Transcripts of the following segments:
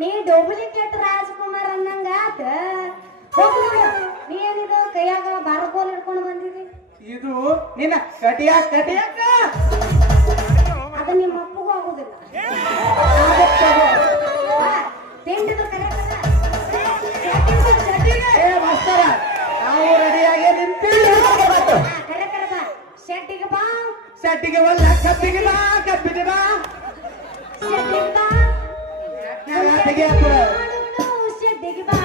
ನೀ ಡೂಪ್ಲಿಕೇಟ್ ರಾಜ್ಕುಮಾರ್ ಅನ್ನಂಗ ಆತ. ನೀ ಏನಿದು ಕೈಯಾಗ ಬಾರಕೋಲ್ ಹಿಡ್ಕೊಂಡು ಬಂದಿರಿ? ಇದು ನಿನ್ನ ಕಟಿಯಾಕ ಅದು ನಿಮ್ಮ ಅಪ್ಪಗೂ ಆಗುದಿಲ್ಲ. ತಿಂಡಿದು ನಾವು ರೆಡಿಯಾಗಿ ನಿಂತೀವಿ. ಕರೆ ಕರೆ ಬಾ ಶೆಟ್ಟಿಗೆ ಬಾ. ಶೆಟ್ಟಿಗೆ ಒಲ್ಲ ಕಪ್ಪಿಗೆ ಬಾ ಕಪ್ಪಿಗೆ ಬಾ ಶೆಟ್ಟಿಗೆ ಬಾ ತೆಗಿಯಾಕ ಶೆಟ್ಟಿಗೆ ಬಾ.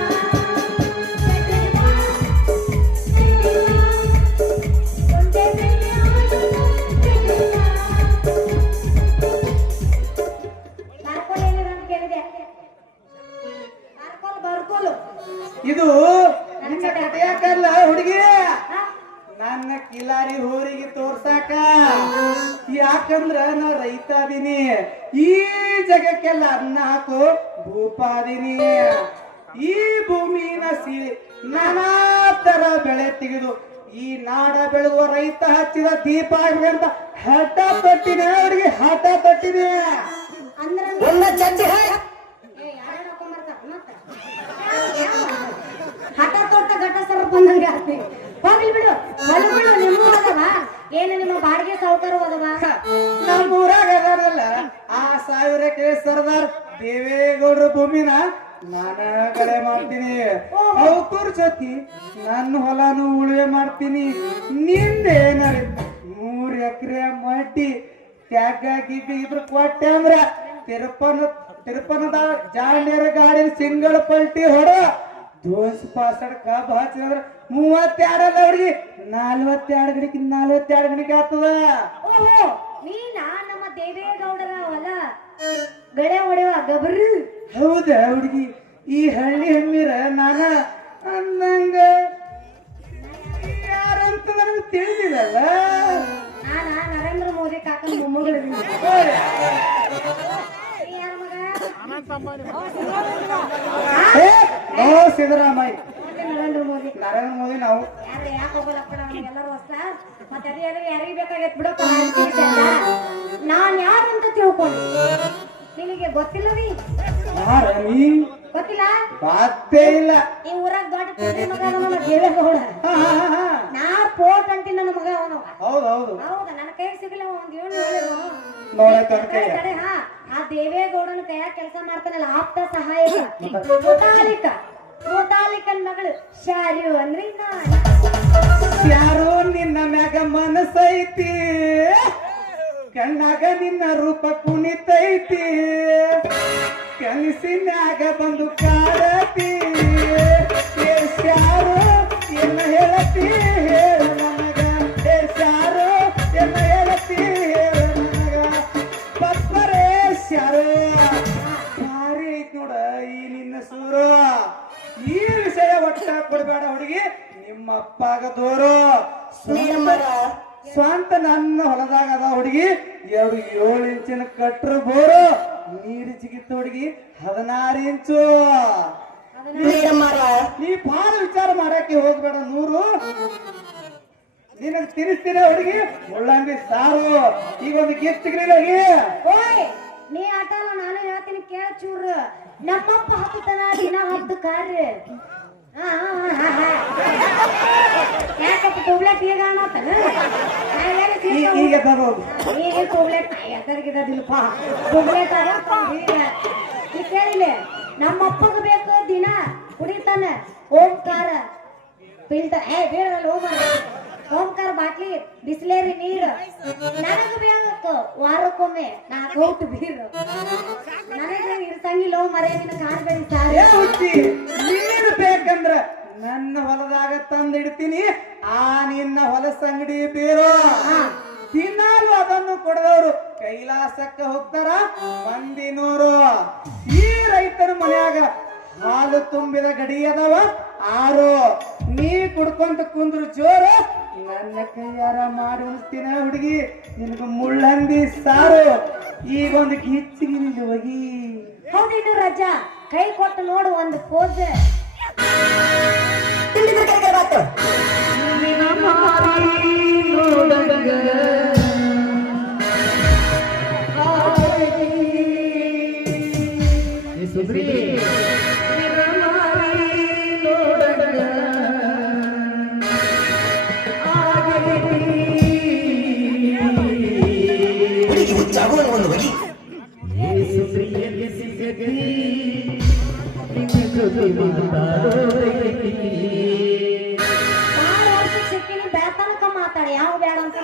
ಇದು ನಿನ್ನ ಕಟಿಯಾಕಲ್ಲ ಹುಡುಗಿ, ನನ್ನ ಕಿಲಾರಿ ಹೋರಿಗೆ ತೋರ್ಸಾಕ. ಯಾಕಂದ್ರ ನಾ ರೈತ ಅದೀನಿ, ಈ ಜಗಕ್ಕೆಲ್ಲ ಅನ್ನ ಹಾಕೋ ಭೂಪಾದೀನಿ. ಈ ಭೂಮಿನ ಸೀಳಿ ನಾನಾ ತರ ಬೆಳೆ ತೆಗೆದು ಈ ನಾಡ ಬೆಳೆಯುವ ರೈತ ಹಚ್ಚಿದ ದೀಪ ಆಗ್ಬೇಕು ಅಂತ ಹಠ ತೊಟ್ಟಿನಿ ಹುಡುಗಿ, ಹಠ ತೊಟ್ಟಿನಿ. ಹಠ ತೊಟ್ಟ ಘಟ ಸರ ಬಂದಂಗೆ ಆಗ್ತಿ. ಹೋಗ್ಲಿ ಬಿಡು, ಹೊಲ ಬಿಡು. ನಿಮ್ಮ ಅದವ ಏನು ನಿಮ್ಮ ಬಾಡಿಗೆ ಸಾವುಕಾರ ಅದವ? ನಮ್ಮ ಊರಾಗ ಅದಾರಲ್ಲ ಆ 1000 ಎಕರೆ ಸರ್ದಾರ್ ದೇವೇಗೌಡರ ಭೂಮಿನ ನಾನ ಕಡೆ ಮಾಡ್ತೀನಿ. ಅವ್ರ ಜೊತೆ ನನ್ನ ಹೊಲನು ಉಳುವೆ ಮಾಡ್ತೀನಿ. ನಿಂದೇನಾರ 3 ಎಕರೆ ಮಟ್ಟಿ ಟ್ಯಾಗ ಗಿಗ್ಗಿ ಇದ್ರ ಕೊಟ್ಟೆ ಅಂದ್ರ ತಿರುಪನದ ಜಾಂಡೇರ ಗಾಡಿ ಸಿಂಗಲ್ ಪಲ್ಟಿ ಹೊಡ ದೋಸ್ ಪಾಸಡ್ ಕಬ್ಬ ಹಚ್ಚಿದ್ರ 32 ಅಲ್ಲ ಹುಡುಗಿ, 42 ಗಡಿಗೆ 42 ಗಡಿಗೆ ಆಗ್ತದ. ಓಹೋ, ನೀನಾ ನಮ್ಮ ದೇವೇಗೌಡರ ಹೊಲ ಗಳೆ ಹೊಡೆವ ಗಬ್ರು? ಹೌದಾ ಹುಡುಗಿ, ಈ ಹಳ್ಳಿ ಹೆಮ್ಮಿರ ನಾನ ಅನ್ನಂಗ ಯಾರಂತ ನನಗೆ ತಿಳಿದಿಲ್ಲಲ್ಲ. ನಾನಾ ನರೇಂದ್ರ ಮೋದಿ ಕಾಕನ ಮೊಮ್ಮಗಳು. ಸಿದ್ದರಾಮಯ್ಯ ನರೇಂದ್ರ ಮೋದಿ ನಾವು ಯಾಕೆ ಹೋಗಲ್ಲಪ್ಪ? ಎಲ್ಲರೂ ಹೊಸ ಮತ್ತೆ ಯಾರಿಗೆ ಬೇಕಾಗೈತ್ ಬಿಡಪ್ಪ. ನಾನ್ ಯಾರಂತ ತಿಳ್ಕೊಂಡು ನಿನಗೆ ಗೊತ್ತಿಲ್ಲವಿ? ಗೊತ್ತಿಲ್ಲ? ಬಾತೇ ಇಲ್ಲ. ಈ ಊರಾಗ ದೊಡ್ಡ ಮಗ ನಮ್ಮ ದೇವೇಗೌಡ. ನಾ ಪೋಟ್ ಅಂತೀನಿ ನನ್ನ ಮಗ ಅವನು. ಹೌದೌದು, ಹೌದಾ? ನನ್ನ ಕೈಗೆ ಸಿಗಲ್ಲ. ಒಂದ್ ಏನು ಹೇಳಿದ್ರು ಆ ದೇವೇಗೌಡನ ಕೈಯಾಗ ಕೆಲಸ ಮಾಡ್ತಾನಲ್ಲ ಆಪ್ತ ಸಹಾಯಕ ಮುತಾಲಿಕನ್ ಮಗಳು ಶಾರು ಅಂದ್ರಿ ಯಾರು ನಿನ್ನ ಮ್ಯಾಗ ಮನಸ್ಸೈತಿ, ಕಣ್ಣಾಗ ನಿನ್ನ ರೂಪ ಕುಣಿತೈತಿ, ಕನಸಿನ್ಯಾಗ ಬಂದು ಕಾಡತಿ. ಯಾರು ಎನ್ನ ಹೇಳತಿ ಹೇಳ ನನಗ, ಯಾರು ಎನ್ನ ಹೇಳತಿ ಹೇಳ ನನಗ. ಪಪ್ಪರೇ ಶಾರು ಭಾರಿ ಐತ್ ನೋಡ ಈ ನಿನ್ನ ಸೂರು. ಈ ವಿಷಯ ಒಟ್ಟ ಕೊಡಬೇಡ ಹುಡುಗಿ, ನಿಮ್ಮ ಅಪ್ಪಾಗ ದೂರು. ಸ್ವಂತ ನನ್ನ ಹೊಲದಾಗ ಅದ ಹುಡುಗಿ, 7 ಇಂಚಿನ ಕಟ್ರ ಬೋರು. ನೀರು ಜಿಗಿತ್ತು ಹುಡುಗಿ 16 ಇಂಚು. ನೀ ಬಾಳ ವಿಚಾರ ಮಾಡಕ್ಕೆ ಹೋಗ್ಬೇಡ. 100 ನಿನಗೆ ತಿನ್ನಿಸ್ತೀರ ಹುಡುಗಿ, ಮುಳ್ಳಂಗಿ ಸಾರು. ಈಗ ಒಂದು ಗಿಫ್ಟ್ ಓಯ್, ನೀ ಆಟ ಅಲ್ಲ, ನಾನು ಹೇಳ್ತೀನಿ ಕೇಳ ಚೂರು. ನಮ್ಮಪ್ಪ ಹಾಕುತ್ತಾನ ದಿನ ಹಬ್ಬದ ಕಾರ್ಯ. ಯಾಕಪ್ಪ ಟೂಬ್ಲೆಟ್ ಈಗ ಅನ್ನೋತಾನ? ಈಗ ತರೋದು ಈಗ ಟೂಬ್ಲೆಟ್ ಎದರ್ಗಿದ್ದದಿಲ್ಲಪ್ಪ. ಟೂಬ್ಲೆಟ್ ನೀ ಕೇಳಿಲೆ, ನಮ್ಮಪ್ಪಗ ಬೇಕು ದಿನ ಕುಡಿತಾನ ಓಂಕಾರ ಫಿಲ್ಟರ್. ಬೇಡಲ್ಲ ಓಂಕಾರ ಬಾಟ್ಲಿ ಬಿಸ್ಲೇರಿ ನೀರು. ನನಗ ಬೇಕು ವಾರಕ್ಕೊಮ್ಮೆ 4 ಔಟ್ ಬೀರು. ನನಗೆ ಇರ್ಸಂಗಿಲ್ಲ ಮರೆ ನಿನ್ನ ಕಾಡ್ಬೇಡಿ ಸಾರಿ. ನೀರು ಬೇಕಂದ್ರ ನನ್ನ ಹೊಲದಾಗ ತಂದಿಡ್ತೀನಿ. ಆ ನಿನ್ನ ಹೊಲಸಂಗಡಿ ಬೇರು ದಿನಾಲು ಅದನ್ನು ಕೊಡದವರು ಕೈಲಾಸಕ್ಕೆ ಹೋಗ್ತಾರ ಮಂದಿ 100. ಈ ರೈತರ ಮನ್ಯಾಗ ಹಾಲು ತುಂಬಿದ ಗಡಿ ಅದಾವ 6. ನೀ ಕುಡ್ಕೊಂತ ಕುಂದ್ರು ಜೋರು, ನನ್ನ ಕೈಯಾರ ಮಾಡಿ ಉಣಿಸ್ತೀನ ಹುಡುಗಿ. ನಿನಗ ಮುಳ್ಳಂದಿ ಸಾರು. ಈಗ ಒಂದು ಗಿಚ್ಚಿಗೆ ಹೋಗಿ. ಹೌದಿದ್ದು ರಜಾ, ಕೈ ಕೊಟ್ಟು ನೋಡು ಒಂದು ಪೋಸ್. ಬಾಳ ವರ್ಷಕ್ಕೆ ಸಿಕ್ಕಿನಿ ಬ್ಯಾತನಕ ಮಾತಾಡ ಯಾವ ಬ್ಯಾಡ ಅಂತ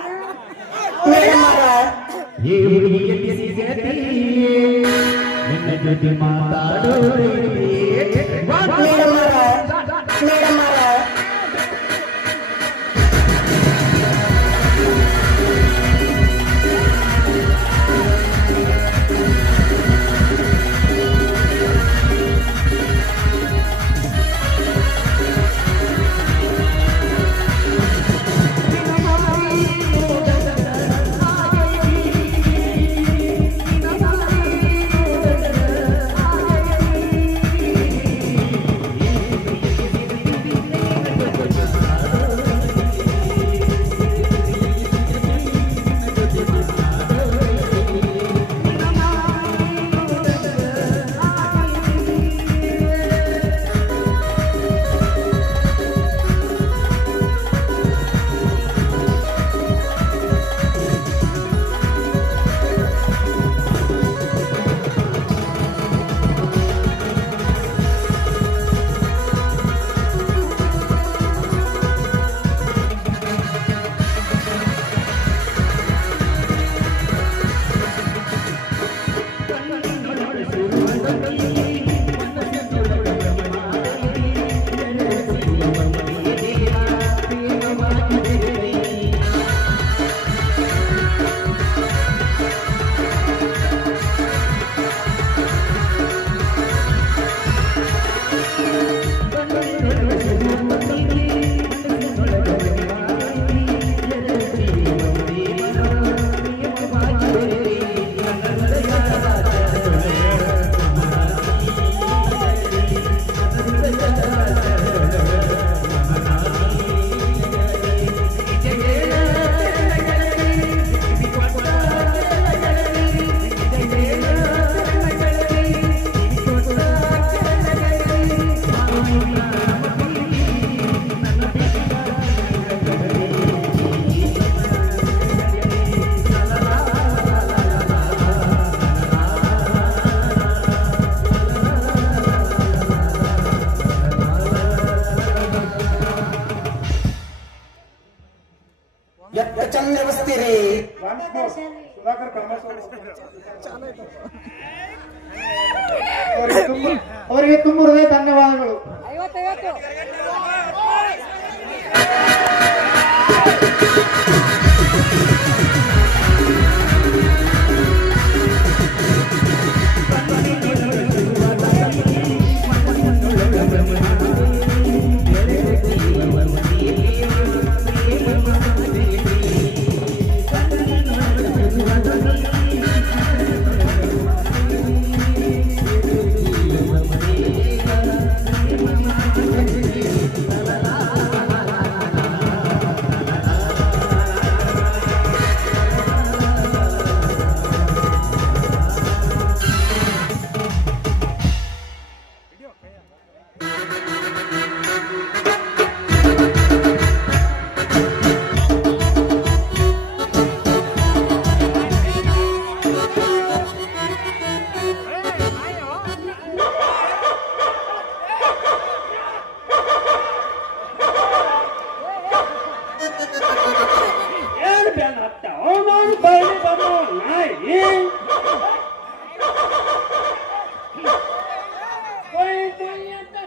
ಚಂದ ಬಸ್ತೀರಿ ಸುಧಾಕರ್ ಅವರಿಗೆ ತುಂಬ ಹೃದಯ ಧನ್ಯವಾದಗಳು.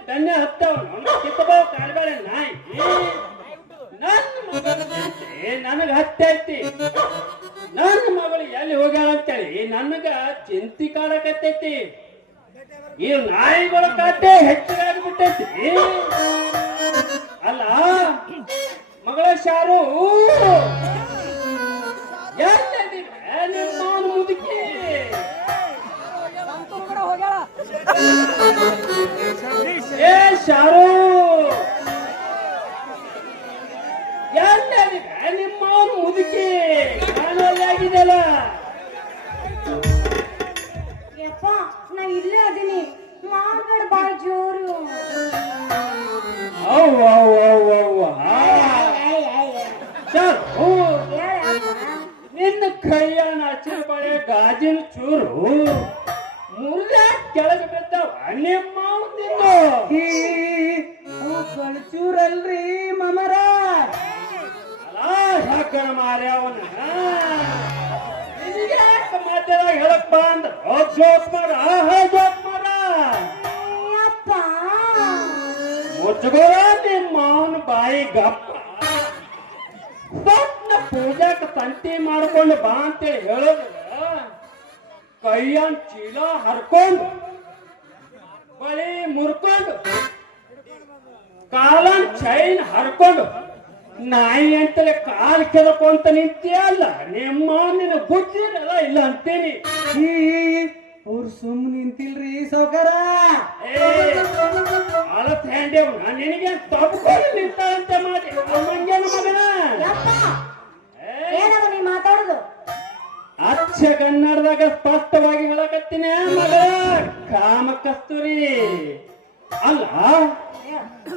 ಧನ್ಯ ಹತ್ತವ ಕಿತ್ತಬೋ ಕಾಲ್ಬಳೆ ನಾಯಿ ನನಗ ಹತ್ತೈತಿ. ನನ್ನ ಮಗಳು ಎಲ್ಲಿ ಹೋಗ್ಯಾಳ ಅಂತೇಳಿ ನನಗ ಚಿಂತಿ ಕಾಡಕತ್ತೈತಿ. ಈ ನಾಯಿಗಳ ಕಾಟೆ ಹೆಚ್ಚಾಗ್ಬಿಟ್ಟೈತಿ. ಅಲ್ಲ ಮಗಳ ಶಾರು ನಾನು ಮುದುಕಿ ಏ ಶಾರು ನಿಮ್ಮ ಮುದುಕಿ ಕಾಣೋದಾಗಿದೆಯಲ್ಲ. ಯಪ್ಪ ನಾ ಇಲ್ಲೇ ಅದೀನಿ. ಮುರ್ದೆ ಕೆಳಗೆ ಬಿದ್ದಾವ ನಿಮ್ಮ ತಿನ್ನು ಕಳ್ಚೂರಲ್ರಿ ಮಮರ ಹಾಕಣ ಮಾರ್ಯಾವನ ಮಾತಾಡ ಹೇಳಪ್ಪ ಅಂದ್ರ ಜೋಕ್ ಮಾರ ಜೋಕ್ ಮಾರ ಅಪ್ಪ ಮುಚ್ಚಗೋಳ ನಿಮ್ಮ ಮಾವನ ಬಾಯಿ ಗಪ್ಪ ಸ್ವಪ್ನ ಪೂಜಾಕ ತಂತಿ ಮಾಡ್ಕೊಂಡು ಬಾ ಅಂತೇಳಿ ಹೇಳೋದ್ರ ಕೈಯನ್ ಚೀಲ ಹರ್ಕೊಂಡು ಬಳಿ ಮುರ್ಕೊಂಡು ಕಾಲನ್ ಚೈನ್ ಹರ್ಕೊಂಡು ನಾಯಿ ಅಂತಲೇ ಕಾಲ್ ಕೆದಕೊಂತ ನಿಂತಿಯಲ್ಲ ನಿಮ್ಮ ನಿನ್ನ ಬುದ್ಧಿರಲ್ಲ ಇಲ್ಲ ಅಂತೀನಿ ಅವ್ರು ಸುಮ್ ನಿಂತಿಲ್ರಿ ಸೌಕರ ಅಳತ್ ಹ್ಯಾಂಡ್ಯ ನಿನಗೆ ತಪ್ಪಿಕೊಂಡು ನಿಂತಾಳಂತೆ ಮಾಡಿ ಮಂಗೇನ ಮಗನ ಯಪ್ಪ ಏನವ ನೀ ಮಾತಾಡುದು ಅಚ್ಚ ಕನ್ನಡದಾಗ ಸ್ಪಷ್ಟವಾಗಿ ಹೇಳಕತ್ತೀನಿ ಮಗ ಕಾಮ ಕಸ್ತೂರಿ ಅಲ್ಲ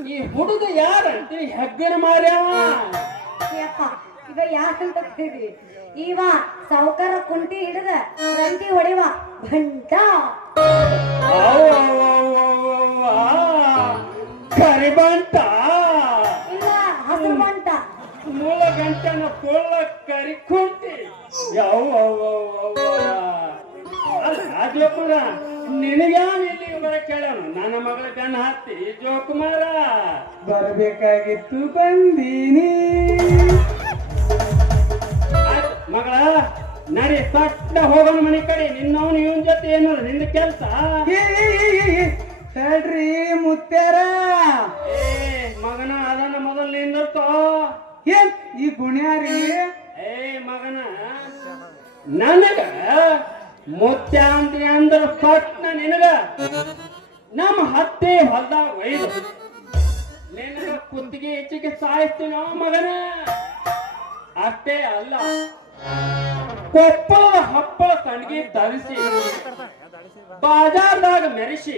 ಈ ಹುಡುಗ ಯಾರಂತೀನಿ ಹೆಗ್ಗಣ ಮಾರ್ಯಾವ ಯಪ್ಪ ಇವ ಯಾಕಂತ ತಿಳಿದ್ರಿ ಇವ ಸಾವುಕಾರ ಕುಂಟಿ ಹಿಡಿದ ರಂಟಿ ಹೊಡಿವ ಭಂಟ ಕರಿಬಂಟ ಇಲ್ಲ ಹಸಿರು ಬಂಟ ಮೂಲ ಗಂಟನ ಕೊಳ್ಳ ಕರಿಕೊಂಟಿ ಯಾವ ಅಲ್ಲ ಜೋಕುಮಾರ ನಿನಗ್ಯಾವ ಇಲ್ಲಿ ಬರ ಕೇಳೋಣ ನನ್ನ ಮಗಳ ಕಣ್ಣು ಹತ್ತಿ ಜೋಕುಮಾರ ಬರ್ಬೇಕಾಗಿತ್ತು ಬಂದೀನಿ ಆಯ್ತು ಮಗಳ ನಡಿ ಸಟ್ಟ ಹೋಗೋಣ ಮನೆ ಕಡೆ ನಿನ್ನವನು ಇವನ್ ಜೊತೆ ಏನು ನಿಂದ ಕೆಲ್ಸ ಹೇಳ್ರಿ ಮುತ್ಯಾರ ಏ ಮಗನ ಅದನ್ನ ಮೊದಲು ನಿಂದಿರ್ತೋ ಏನ್ ಈ ಗುಣ್ಯಾರಿ ಏ ಮಗನ ನನಗ ಮುತ್ಯ ಅಂತೀನಿ ಅಂದ್ರ ಪಟ್ನ ನಿನಗ ನಮ್ಮ ಹತ್ತಿ ಹೊಲ್ದಾಗ ಒಯ್ದು ನಿನಗ ಕುತ್ತಿಗೆ ಹೆಚ್ಚಿಗೆ ಸಾಯಿಸ್ತೀನೋ ಮಗನ ಅಷ್ಟೇ ಅಲ್ಲ ಕೊಪ್ಪಳದ ಹಪ್ಪಳ ಸಂಡಿಗೆ ತರಿಸಿ ಬಾಜಾರ್ದಾಗ ಮೆರೆಸಿ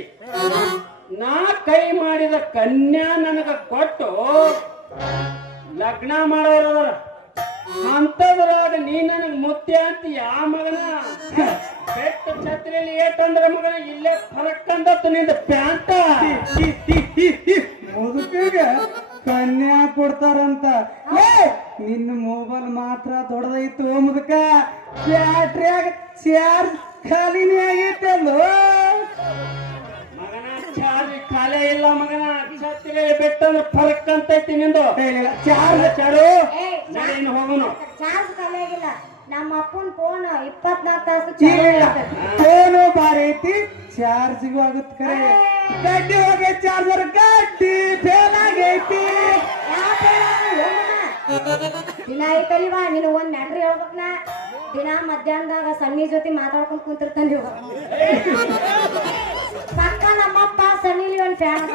ನಾ ಕೈ ಮಾಡಿದ ಕನ್ಯಾ ನನಗ ಕೊಟ್ಟು ಲಗ್ನ ಮಾಡೋರದರ ಅಂತದ್ರಾಗ ನೀ ನನಗ್ ಮುತ್ಯ ಅಂತ ಯಾ ಮಗನ ಬೆಟ್ಟ ಛತ್ರಿಯಲ್ಲಿ ಏಟಂದ್ರ ಮಗನ ಇಲ್ಲೇ ಫರಕ್ ಅಂದತ್ತು ನಿಂದ ಪ್ಯಾಂಟ ಮುದುಕಿಗ ಕನ್ಯಾ ಕೊಡ್ತಾರಂತ ನಿನ್ನ ಮೊಬೈಲ್ ಮಾತ್ರ ದೊಡ್ಡದೈತು ಮುದುಕ ಬ್ಯಾಟ್ರಿಯಾಗ ಚಾರ್ಜ್ ಖಾಲಿನೇ ಆಗೈತಲ್ಲೋ ಮಗನ ಚಾರ್ಜ್ ಖಾಲಿ ಇಲ್ಲ ಮಗನ ಛತ್ರಿಯಲ್ಲಿ ಬೆಟ್ಟ ಅಂದ್ರೆ ಫರಕ್ ಅಂತೈತಿ ನಿಂದು ಚಾರ್ಜ್ ಚಾರು ನಡಿ ಇನ್ನು ಹೋಗೋನು ಚಾರ್ಜ್ ಖಾಲಿ ಆಗಿಲ್ಲ ನಮ್ಮ ಅಪ್ಪನ ಫೋನ್ 24 ತಾಸು ಚಾರ್ಜ್ ಇರುತ್ತೆ. ಫೋನು ಬಾರಿ ಐತಿ ಚಾರ್ಜ್ಗೂ ಆಗುತ್ತೆ ಕರೆ ಗಡ್ಡಿ ಹೋಗಿ ಚಾರ್ಜರ್ ಗಡ್ಡಿ ಫೇಲ್ ಆಗೈತಿ ದಿನ ಐತಲಿವಾ ನೀನು ಒಂದ್ ಮ್ಯಾಟ್ರಿ ಹೇಳ್ಬೇಕನ ದಿನ ಮಧ್ಯಾಹ್ನದಾಗ ಸಣ್ಣಿ ಜೊತೆ ಮಾತಾಡ್ಕೊಂಡ್ ಕುಂತಿರ್ತಾನೆ ಇವ ಪಕ್ಕ ನಮ್ಮಪ್ಪ ಸಣ್ಣಿಲಿ ಒಂದ್ ಫ್ಯಾನ್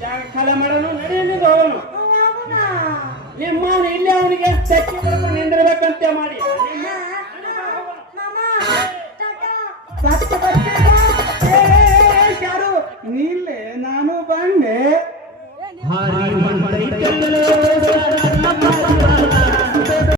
ಜಾಗ ಖಾಲಿ ಮಾಡೋನು ನಡಿಯಲ್ಲಿ ಹೋಗೋನು ನಿಮ್ಮ ಇಲ್ಲಿ ಅವನಿಗೆ ಚಕ್ಕಿ ಬರ್ಕೊಂಡು ನಿಂದಿರ್ಬೇಕಂತ ಮಾಡಿ ಯಾರು ನೀಲೆ ನಾನು ಬಂದೆ ಹಾರಿ